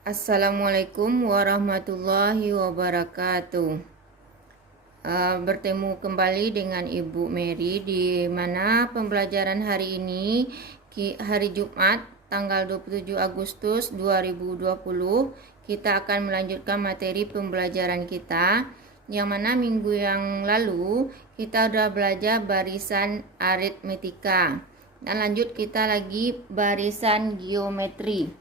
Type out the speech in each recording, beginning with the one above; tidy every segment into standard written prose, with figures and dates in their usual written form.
Assalamualaikum warahmatullahi wabarakatuh. Bertemu kembali dengan Ibu Mary di mana pembelajaran hari ini hari Jumat tanggal 27 Agustus 2020 kita akan melanjutkan materi pembelajaran kita, yang mana minggu yang lalu kita sudah belajar barisan aritmetika dan lanjut kita lagi barisan geometri.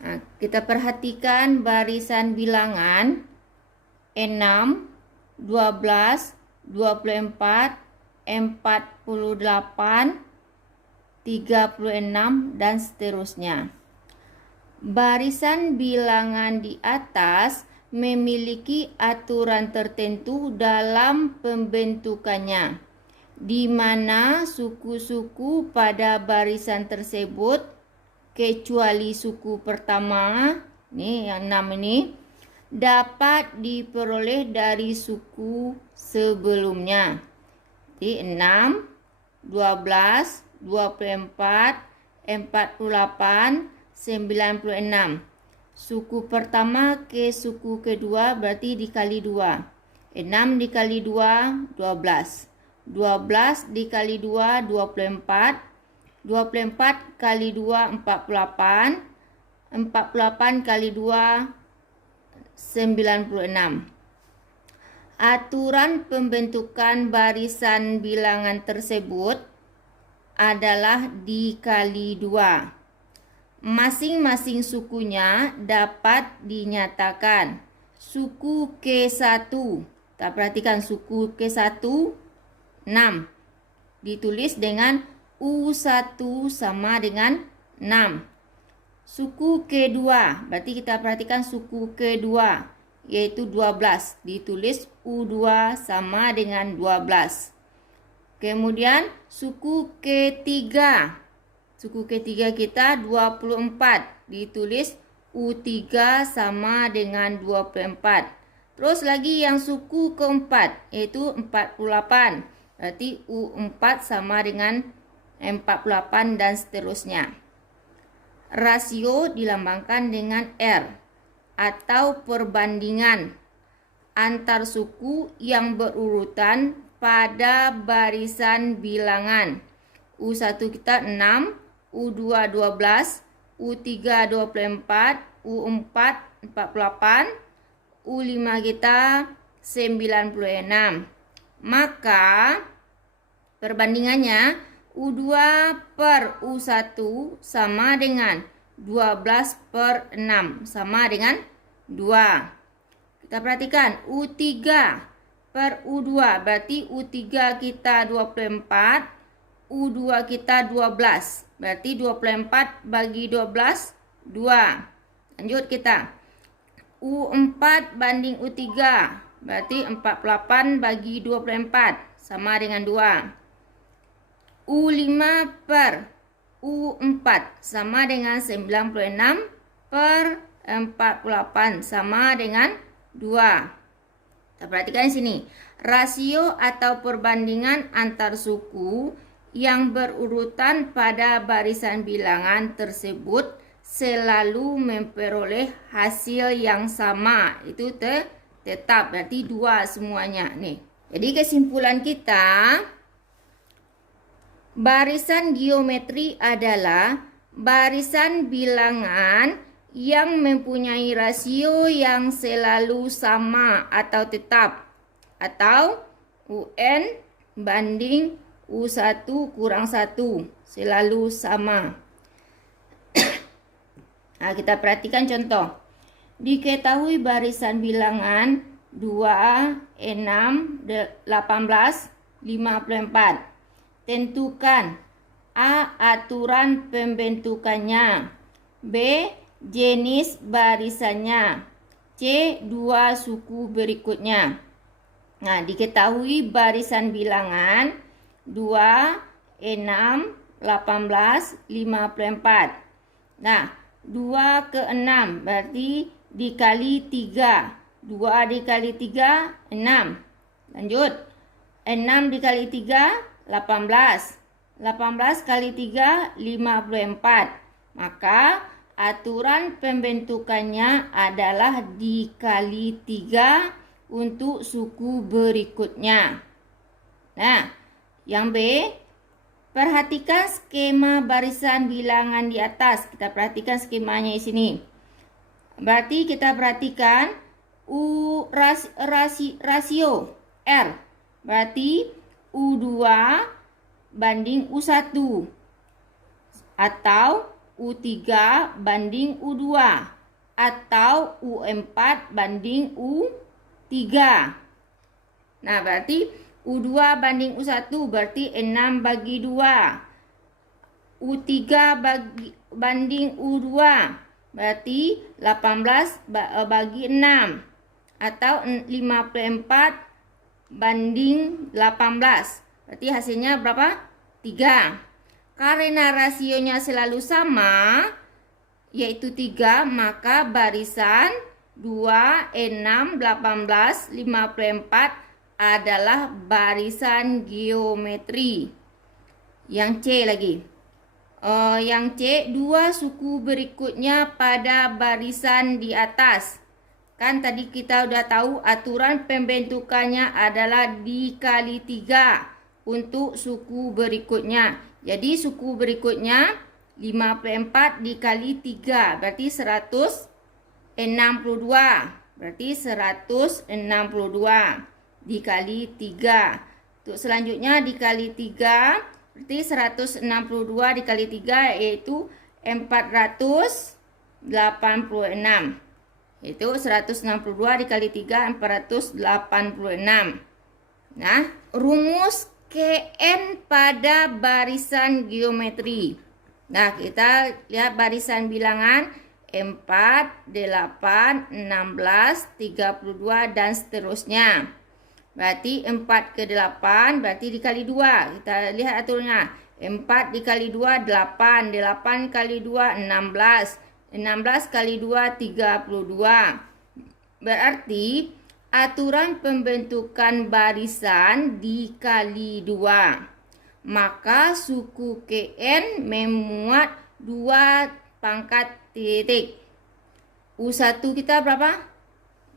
Nah, kita perhatikan barisan bilangan 6, 12, 24, 48, 36, dan seterusnya. Barisan bilangan di atas memiliki aturan tertentu dalam pembentukannya, di mana suku-suku pada barisan tersebut kecuali suku pertama, nih yang 6 ini, dapat diperoleh dari suku sebelumnya. Jadi 6, 12, 24, 48, 96. Suku pertama ke suku kedua berarti dikali 2. 6 dikali 2, 12. 12 dikali 2, 24. 24 kali 2, 48. 48 kali 2, 96. Aturan pembentukan barisan bilangan tersebut adalah dikali 2. Masing-masing sukunya dapat dinyatakan. Suku K1, kita perhatikan suku K1, 6. Ditulis dengan U1 sama dengan 6. Suku K2, berarti kita perhatikan suku K2, yaitu 12. Ditulis U2 sama dengan 12. Kemudian suku K3. Suku K3 kita 24. Ditulis U3 sama dengan 24. Terus lagi yang suku keempat, yaitu 48. Berarti U4 sama dengan 48 dan seterusnya. Rasio dilambangkan dengan R atau perbandingan antar suku yang berurutan pada barisan bilangan. U1 kita 6, U2 12, U3 24, U4 48, U5 kita 96. Maka perbandingannya U2 per U1 sama dengan 12 per 6 sama dengan 2. Kita perhatikan U3 per U2 berarti U3 kita 24, U2 kita 12. Berarti 24 bagi 12, 2. Lanjut kita. U4 banding U3 berarti 48 bagi 24 sama dengan 2. U5 per U4 sama dengan 96 per 48 sama dengan 2. Kita perhatikan di sini. Rasio atau perbandingan antar suku yang berurutan pada barisan bilangan tersebut selalu memperoleh hasil yang sama. Itu tetap, berarti 2 semuanya nih. Jadi kesimpulan kita, barisan geometri adalah barisan bilangan yang mempunyai rasio yang selalu sama atau tetap, atau UN banding U1 kurang 1 selalu sama. Nah, kita perhatikan contoh. Diketahui barisan bilangan 2, 6, 18, 54. Tentukan A. Aturan pembentukannya, B. Jenis barisannya, C. 2 suku berikutnya. Nah, diketahui barisan bilangan 2, 6, 18, 54. Nah, 2 ke 6 berarti dikali 3. 2 dikali 3, 6. Lanjut. 6 dikali 3, 18. 18 kali 3, 54. Maka aturan pembentukannya adalah dikali 3 untuk suku berikutnya. Nah, yang B, perhatikan skema barisan bilangan di atas. Kita perhatikan skemanya di sini. Berarti kita perhatikan rasio R. Berarti U2 banding U1 atau U3 banding U2 atau U4 banding U3. Nah, berarti U2 banding U1 berarti 6 bagi 2. U3 banding U2 berarti 18 bagi 6 atau 54 banding 18. Berarti hasilnya berapa? 3. Karena rasionya selalu sama, yaitu 3, maka barisan 2, 6, 18, 54 adalah barisan geometri. Yang C lagi. Yang C, 2 suku berikutnya pada barisan di atas. Kan tadi kita udah tahu aturan pembentukannya adalah dikali 3 untuk suku berikutnya. Jadi suku berikutnya 54 dikali 3 berarti 162. Berarti 162 dikali 3. Untuk selanjutnya dikali 3 berarti 162 dikali 3 yaitu 486. Itu 162 dikali 3 486. Nah, rumus KN pada barisan geometri. Nah, kita lihat barisan bilangan 4, 8, 16, 32 dan seterusnya. Berarti 4 ke 8 berarti dikali 2. Kita lihat aturannya. 4 dikali 2 8, 8 kali 2 16, 16 kali 2 32. Berarti aturan pembentukan barisan dikali 2. Maka suku KN memuat 2 pangkat titik. U1 kita berapa?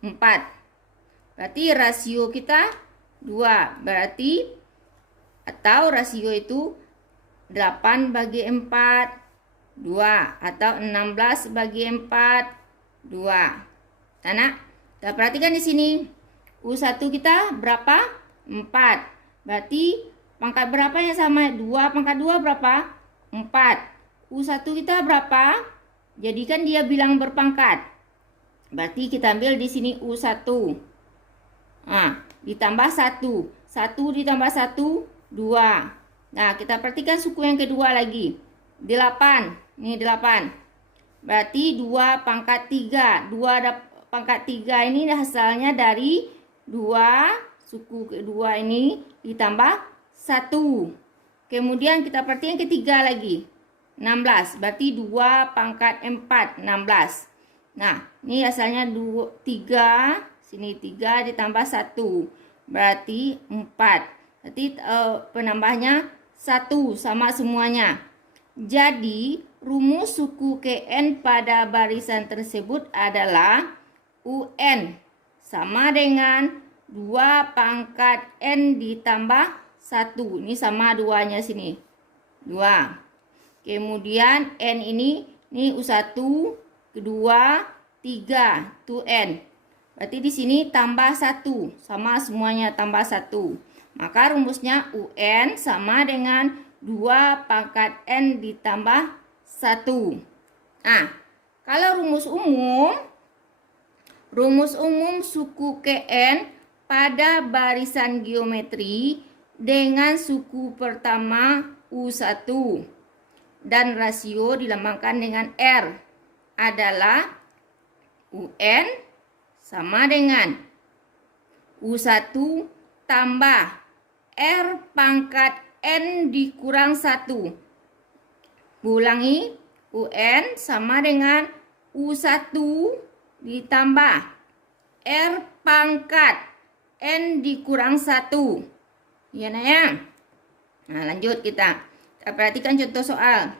4. Berarti rasio kita 2. Berarti atau rasio itu 8 bagi 4 2 atau 16 bagi 4 2. Anak, kita perhatikan di sini. U1 kita berapa? 4. Berarti pangkat berapa yang sama? 2 pangkat 2 berapa? 4. U1 kita berapa? Jadi kan dia bilang berpangkat. Berarti kita ambil di sini U1. Nah, ditambah 1. 1 ditambah 1, 2. Nah, kita perhatikan suku yang kedua lagi. 8. Ini 8. Berarti 2 pangkat 3. 2 pangkat 3 ini asalnya dari 2 suku kedua ini ditambah 1. Kemudian kita perhatikan ketiga lagi. 16. Berarti 2 pangkat 4, 16. Nah, ini asalnya 3. Sini 3 ditambah 1. Berarti 4. Berarti penambahnya 1 sama semuanya. Jadi rumus suku KN pada barisan tersebut adalah UN sama dengan 2 pangkat N ditambah 1. Ini sama 2-nya sini. 2. Kemudian N ini U1, kedua, 3, 2N. Berarti di sini tambah 1, sama semuanya tambah 1. Maka rumusnya UN sama dengan 2 pangkat N ditambah 1. Nah, kalau rumus umum suku KN pada barisan geometri dengan suku pertama U1 dan rasio dilambangkan dengan R adalah UN sama dengan U1 tambah R pangkat N dikurang 1. Ulangi, UN sama dengan U1 ditambah R pangkat N dikurang 1. Ya, nah, lanjut kita perhatikan contoh soal.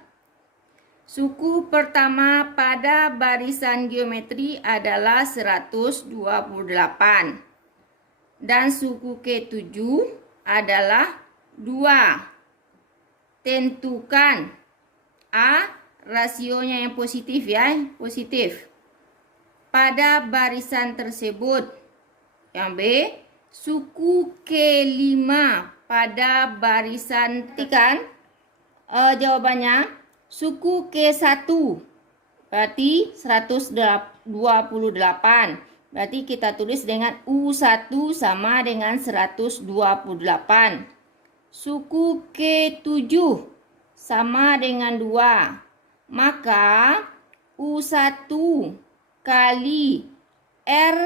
Suku pertama pada barisan geometri adalah 128. Dan suku ke-7 adalah 2. Tentukan A, rasionya yang positif ya, positif pada barisan tersebut. Yang B, suku ke-5 pada barisan. Jawabannya suku ke-1 berarti 128. Berarti kita tulis dengan U1 sama dengan 128. Suku ke-7 sama dengan 2. Maka U1 kali R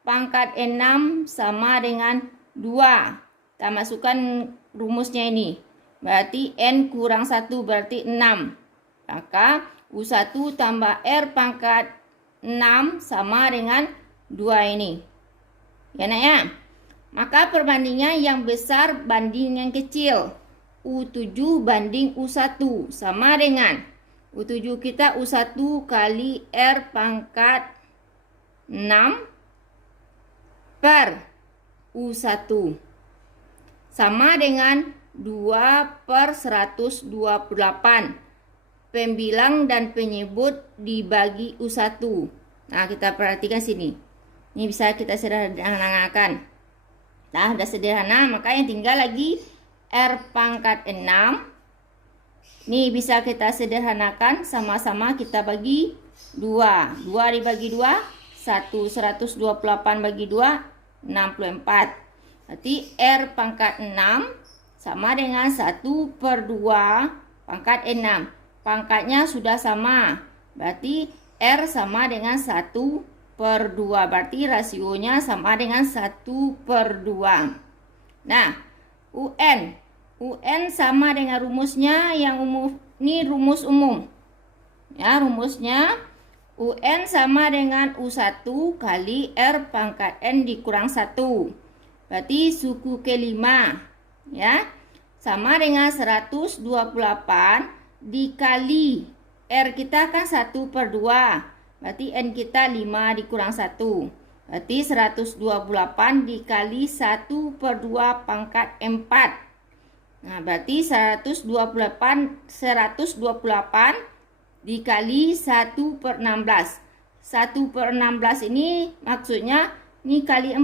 pangkat 6 sama dengan 2. Kita masukkan rumusnya ini. Berarti N kurang 1 berarti 6. Maka U1 tambah R pangkat 6 sama dengan 2 ini. Ya nak ya? Maka perbandingan yang besar banding yang kecil. U7 banding U1 sama dengan U7 kita U1 kali R pangkat 6 per U1 sama dengan 2/128. Pembilang dan penyebut dibagi U1. Nah, kita perhatikan sini. Ini bisa kita sederhanakan. Nah, sudah sederhana, maka yang tinggal lagi R pangkat 6. Ini bisa kita sederhanakan, sama-sama kita bagi 2. 2 dibagi 2, 1. 128 bagi 2, 64. Berarti R pangkat 6 sama dengan 1/2 pangkat 6. Pangkatnya sudah sama. Berarti R sama dengan 1/2. Berarti rasionya sama dengan 1/2. Nah, UN sama dengan rumusnya yang umum. Ini rumus umum. Ya, rumusnya UN sama dengan U1 kali R pangkat N dikurang 1. Berarti suku ke-5 ya sama dengan 128 dikali R kita kan 1/2. Berarti N kita 5 dikurang 1. Berarti 128 dikali 1/2 pangkat 4. Nah, berarti 128 dikali 1/16. 1/16 ini maksudnya ini kali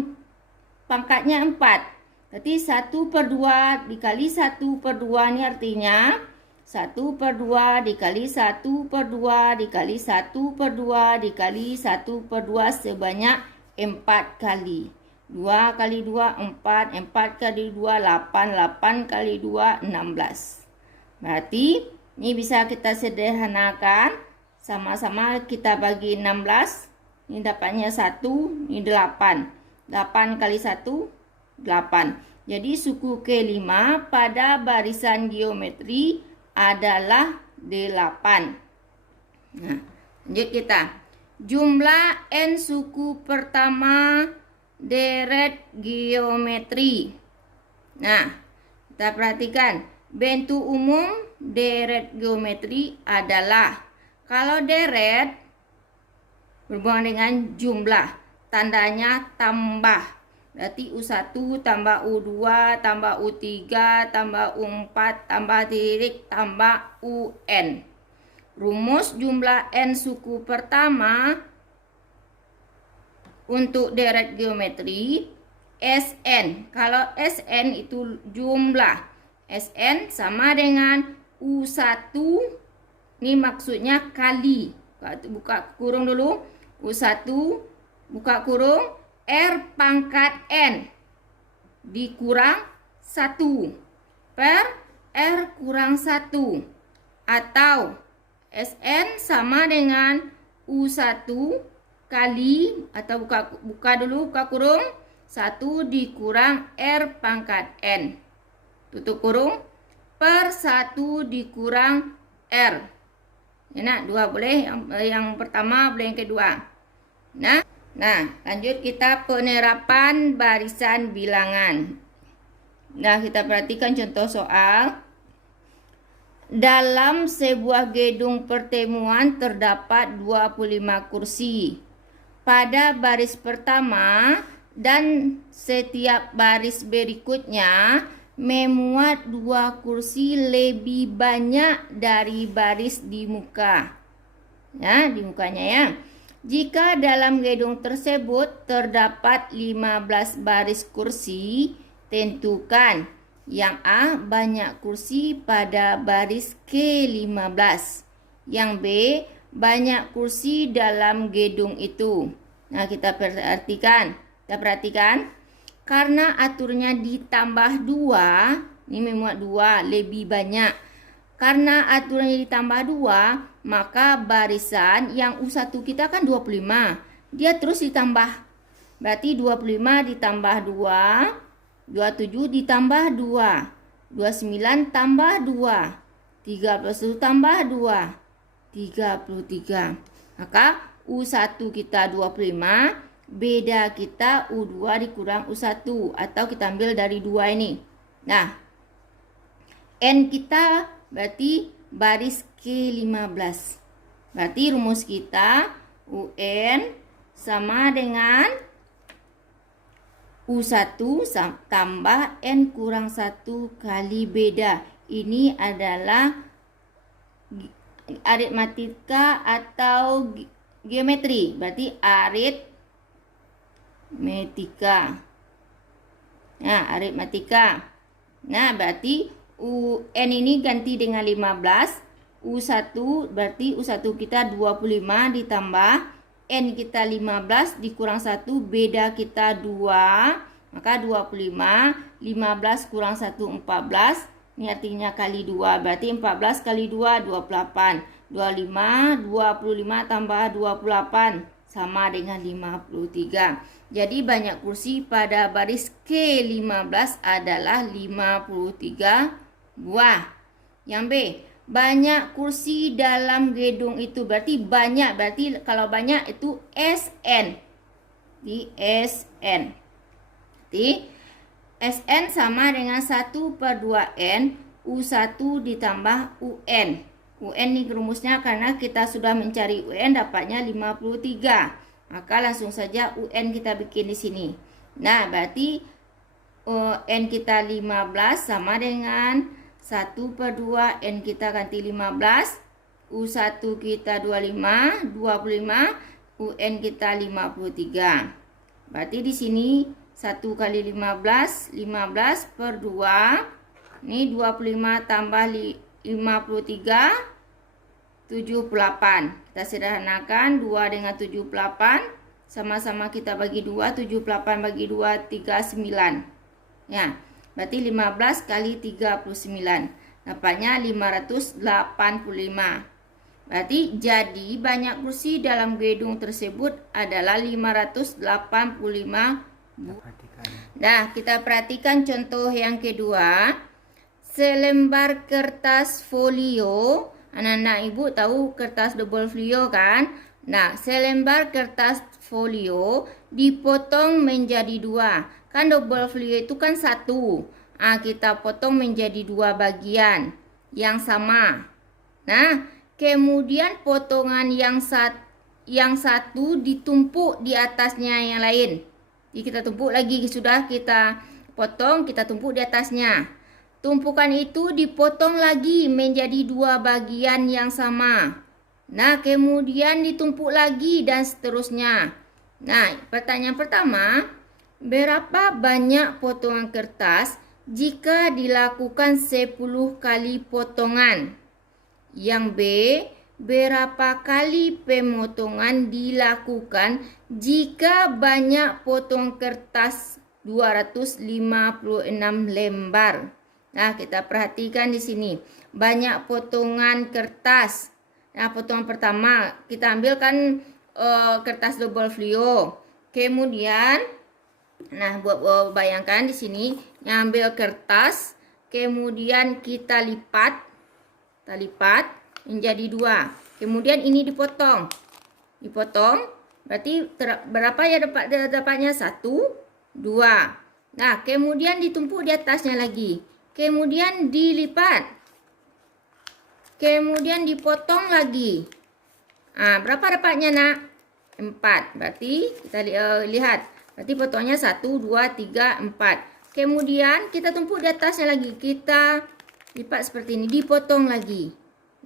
pangkatnya 4. Berarti 1/2 dikali 1/2 ini artinya 1/2 dikali 1/2 dikali 1/2 dikali 1/2 sebanyak 4 kali. 2 kali 2, 4. 4 kali 2, 8. 8 kali 2, 16. Berarti ini bisa kita sederhanakan. Sama-sama kita bagi 16. Ini dapatnya 1, ini 8. 8 kali 1, 8. Jadi suku ke-5 pada barisan geometri adalah 8. Nah, lanjut kita. Jumlah N suku pertama deret geometri. Nah, kita perhatikan. Bentuk umum deret geometri adalah, kalau deret berhubungan dengan jumlah, tandanya tambah. Berarti U1 tambah U2 tambah U3 tambah U4 tambah titik tambah UN. Rumus jumlah N suku pertama untuk deret geometri Sn. Kalau Sn itu jumlah. Sn sama dengan U1. Ini maksudnya kali. Buka kurung dulu. U1 buka kurung R pangkat N dikurang 1 per R kurang 1. Atau Sn sama dengan U1 kali, atau buka dulu, buka kurung, 1 dikurang R pangkat N, tutup kurung, per 1 dikurang R. Ya, nak, 2 boleh, yang pertama boleh yang kedua. Nah, lanjut kita penerapan barisan bilangan. Nah, kita perhatikan contoh soal. Dalam sebuah gedung pertemuan terdapat 25 kursi. Pada baris pertama dan setiap baris berikutnya memuat 2 kursi lebih banyak dari baris di muka. Ya, di mukanya ya. Jika dalam gedung tersebut terdapat 15 baris kursi, tentukan yang A banyak kursi pada baris ke-15. Yang B banyak kursi dalam gedung itu. Nah, kita perhatikan. Karena aturnya ditambah 2, ini memuat 2 lebih banyak. Karena aturannya ditambah 2, maka barisan yang U1 kita kan 25. Dia terus ditambah. Berarti 25 ditambah 2, 27 ditambah 2, 29 tambah 2, 31 tambah 2, 33. Maka U1 kita 25, beda kita U2 dikurang U1, atau kita ambil dari 2 ini. Nah, N kita berarti baris ke-15. Berarti rumus kita UN sama dengan U1 tambah N kurang 1 kali beda. Ini adalah aritmatika atau geometri. Berarti aritmatika. Nah, aritmatika. Nah, berarti UN ini ganti dengan 15. U1 berarti U1 kita 25 ditambah N kita 15 dikurang 1, beda kita 2. Maka 25, 15 kurang 1, 14. Ini artinya kali 2. Berarti 14 kali 2, 28. 25, 25 tambah 28. Sama dengan 53. Jadi banyak kursi pada baris ke-15 adalah 53 buah. Yang B, banyak kursi dalam gedung itu. Berarti banyak. Berarti kalau banyak itu SN. Di SN. Berarti SN sama dengan 1/2N. U1 ditambah UN. UN ini rumusnya karena kita sudah mencari UN dapatnya 53. Maka langsung saja UN kita bikin di sini. Nah, berarti N kita 15 sama dengan 1/2 N kita ganti 15. U1 kita 25, UN kita 53. Berarti di sini 1 kali 15, 15/2. Ini 25 tambah 53, 78. Kita sederhanakan 2 dengan 78. Sama-sama kita bagi 2. 78 bagi 2, 39. Ya, berarti 15 kali 39. Dapatnya 585. Berarti jadi banyak kursi dalam gedung tersebut adalah 585. Nah, kita perhatikan contoh yang kedua. Selembar kertas folio. Anak-anak ibu tahu kertas double folio kan? Nah, selembar kertas folio dipotong menjadi 2. Kan double folio itu kan 1. Kita potong menjadi 2 bagian yang sama. Nah, kemudian potongan yang satu ditumpuk di atasnya yang lain. Jadi kita tumpuk lagi, sudah kita potong, kita tumpuk di atasnya. Tumpukan itu dipotong lagi menjadi 2 bagian yang sama. Nah, kemudian ditumpuk lagi dan seterusnya. Nah, pertanyaan pertama, berapa banyak potongan kertas jika dilakukan 10 kali potongan? Yang B, berapa kali pemotongan dilakukan jika banyak potong kertas 256 lembar? Nah, kita perhatikan di sini. Banyak potongan kertas. Nah, potongan pertama kita ambilkan kertas double folio. Kemudian, nah, bayangkan di sini ngambil kertas, kemudian kita lipat menjadi 2. Kemudian ini dipotong. Berarti berapa ya dapatnya? 1, 2. Nah, kemudian ditumpuk di atasnya lagi. Kemudian dilipat. kemudian dipotong lagi. Berapa dapatnya nak? 4. Berarti kita lihat. Berarti potongnya 1, 2, 3, 4. Kemudian kita tumpuk di atasnya lagi. Kita lipat seperti ini. Dipotong lagi.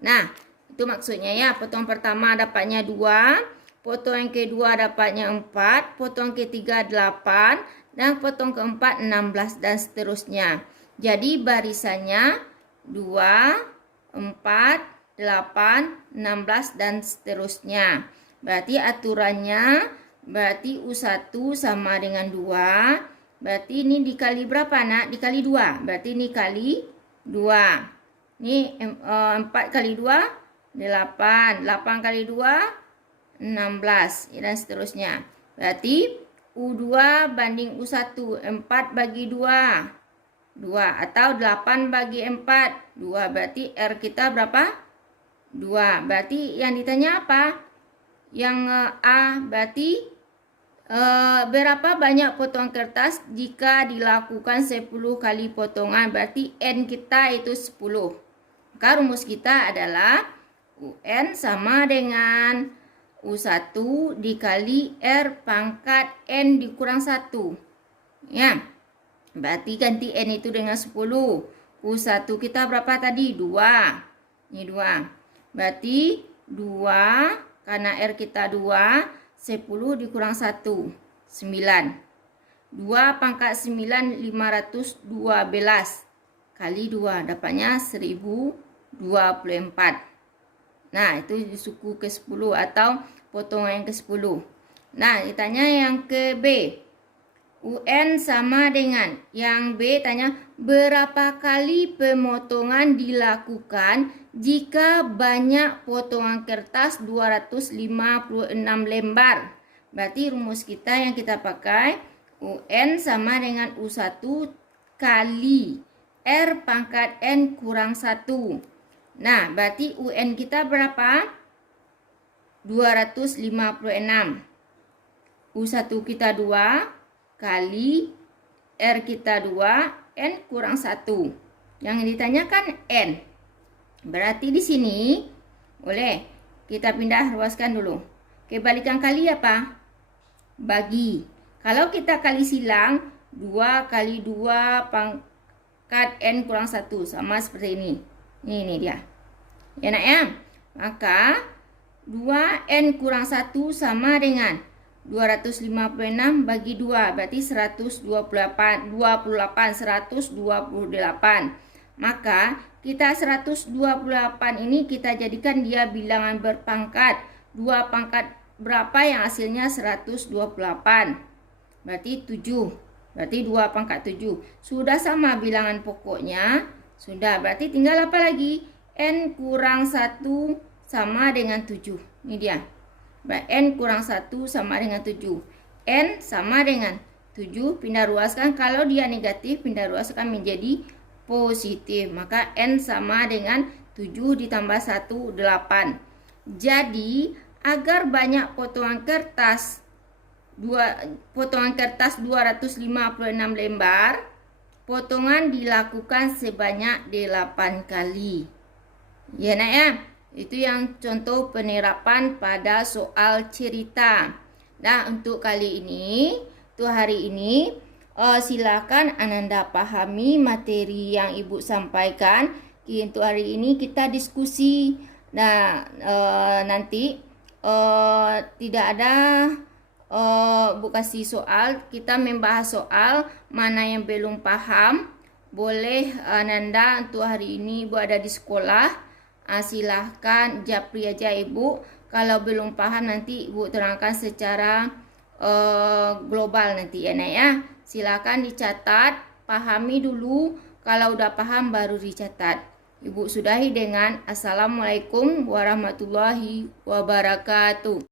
Nah, itu maksudnya ya. Potong pertama dapatnya 2. Potong yang kedua dapatnya 4. Potong ketiga 8. Dan potong keempat 16 dan seterusnya. Jadi barisannya 2, 4, 8, 16 dan seterusnya. Berarti aturannya berarti U1 sama dengan 2. Berarti ini dikali berapa nak? Dikali 2. Berarti ini kali 2. Ini 4 kali 2 8. 8 kali 2 16 dan seterusnya. Berarti U2 banding U1 4 bagi 2 atau 8 bagi 4 2. Berarti R kita berapa? 2. Berarti yang ditanya apa? Yang A berarti berapa banyak potongan kertas jika dilakukan 10 kali potongan? Berarti N kita itu 10. Maka rumus kita adalah UN sama dengan U1 dikali R pangkat N dikurang 1. Ya. Berarti ganti N itu dengan 10. U1 kita berapa tadi? 2. Ini 2. Berarti 2, karena R kita 2, 10 dikurang 1, 9. 2 pangkat 9, 512. Kali 2, dapatnya 1024. Nah, itu suku ke-10 atau potongan yang ke-10. Nah, ditanya yang ke B. UN sama dengan yang B tanya berapa kali pemotongan dilakukan jika banyak potongan kertas 256 lembar. Berarti rumus kita yang kita pakai UN sama dengan U1 kali R pangkat N kurang 1. Nah, berarti UN kita berapa? 256. U1 kita 2 kali R kita 2, N kurang 1. Yang ditanyakan N. Berarti di sini boleh kita pindah ruaskan dulu. Kebalikan kali apa? Bagi. Kalau kita kali silang 2 kali 2 pangkat N kurang 1 sama seperti ini. Ini dia. Ya nak ya? Maka 2N kurang 1 sama dengan 256 bagi 2 berarti 128. Maka kita 128 ini kita jadikan dia bilangan berpangkat. 2 pangkat berapa yang hasilnya 128? Berarti 7. Berarti 2 pangkat 7. Sudah sama bilangan pokoknya. Sudah, berarti tinggal apa lagi? N kurang 1 sama dengan 7. Ini dia. N kurang 1 sama dengan 7. N sama dengan 7. Pindah ruaskan. Kalau dia negatif, pindah ruaskan menjadi positif. Maka N sama dengan 7 ditambah 1, 8. Jadi, agar banyak potongan kertas 256 lembar, potongan dilakukan sebanyak 8 kali. Ya nak ya? Itu yang contoh penerapan pada soal cerita. Nah, untuk kali ini, hari ini, silakan Ananda pahami materi yang Ibu sampaikan. Untuk hari ini kita diskusi. Nah, nanti tidak ada Bu kasih soal. Kita membahas soal mana yang belum paham. Boleh Ananda untuk hari ini Ibu ada di sekolah. Silahkan japri aja Ibu. Kalau belum paham nanti Ibu terangkan secara global nanti ya nak ya. Silahkan dicatat, pahami dulu. Kalau udah paham baru dicatat. Ibu sudahi dengan Assalamualaikum warahmatullahi wabarakatuh.